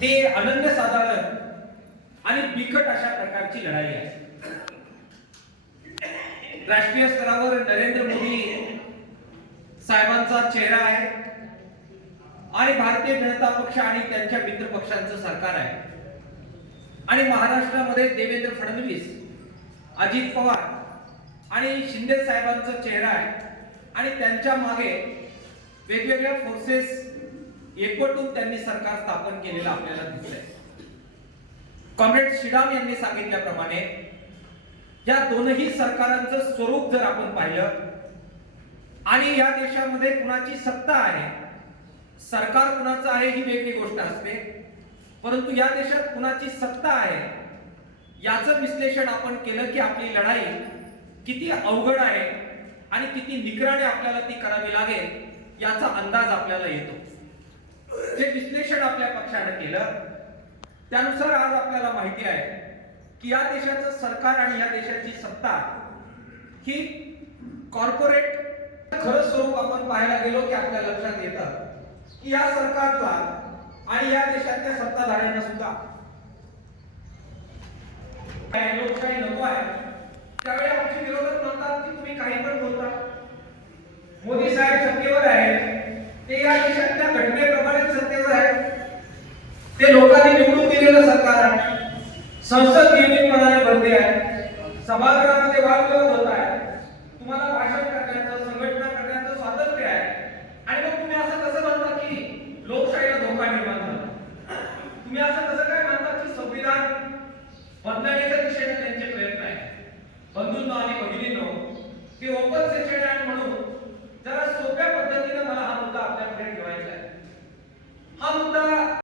ते अनन्य साधारण आणि बिकट अशा प्रकारची लढाई आहे. राष्ट्रीय स्तरावर नरेंद्र मोदी साहेबांचा चेहरा आहे आणि भारतीय जनता पक्ष आणि त्यांच्या मित्र पक्षांचं सरकार आहे. आणि महाराष्ट्रामध्ये देवेंद्र फडणवीस अजित पवार आणि शिंदे साहेबांचा चेहरा आहे. आणि त्यांच्या मागे वेगवेगळ्या फोर्सेस एकवटून त्यांनी सरकार स्थापन केलेलं आपल्याला दिसलंय कॉम्रेड श्रीराम यांनी सांगितल्याप्रमाणे या दोनही सरकारांचं स्वरूप जर आपण पाहिलं आणि या देशामध्ये कुणाची सत्ता आहे सरकार कुणाचं आहे ही वेगळी गोष्ट असते परंतु या देशात कुणाची सत्ता आहे याचं विश्लेषण आपण केलं की आपली लढाई किती अवघड आहे आणि किती निकराने आपल्याला ती करावी लागेल याचा अंदाज आपल्याला येतो. जे विश्लेषण आपल्या पक्षाने केलं त्यानुसार आज आपल्याला माहिती आहे की या देशाचं सरकार आणि या देशाची सत्ता ही कॉर्पोरेट खरं स्वरूप आपण पाहायला गेलो की आपल्या लक्षात येतं की या सरकारचा आणि या देशातल्या सत्ताधाऱ्यांना सुद्धा काय लोकशाही नको आहे. त्यावेळी आमचे विरोधक म्हणतात की तुम्ही काही पण बोलता. मोदी साहेब सत्तेवर आहेत ते या देशातल्या घटनेप्रमाणे सत्तेवर आहेत ते लोकांनी निवडून दिलेलं सरकार आहे संसद नियमितपणाने भरते आहे. सभागृहामध्ये वादविवाद होत आहे. तुम्हाला भाषण करण्याचं संघटना करण्याचं स्वातंत्र्य आहे. आणि मग तुम्ही असं कसं म्हणता की लोकशाहीला धोका निर्माण झाला? तुम्ही असं कसं काय म्हणता की संविधान बदलण्याच्या दिशेने त्यांचे प्रयत्न आहे बंधूंनो आणि बहिणींनो ते ओपन सेशन आहे म्हणून जरा सोप्या पद्धतीने मला हा मुद्दा आपल्याकडे ठेवायचा आहे. हा मुद्दा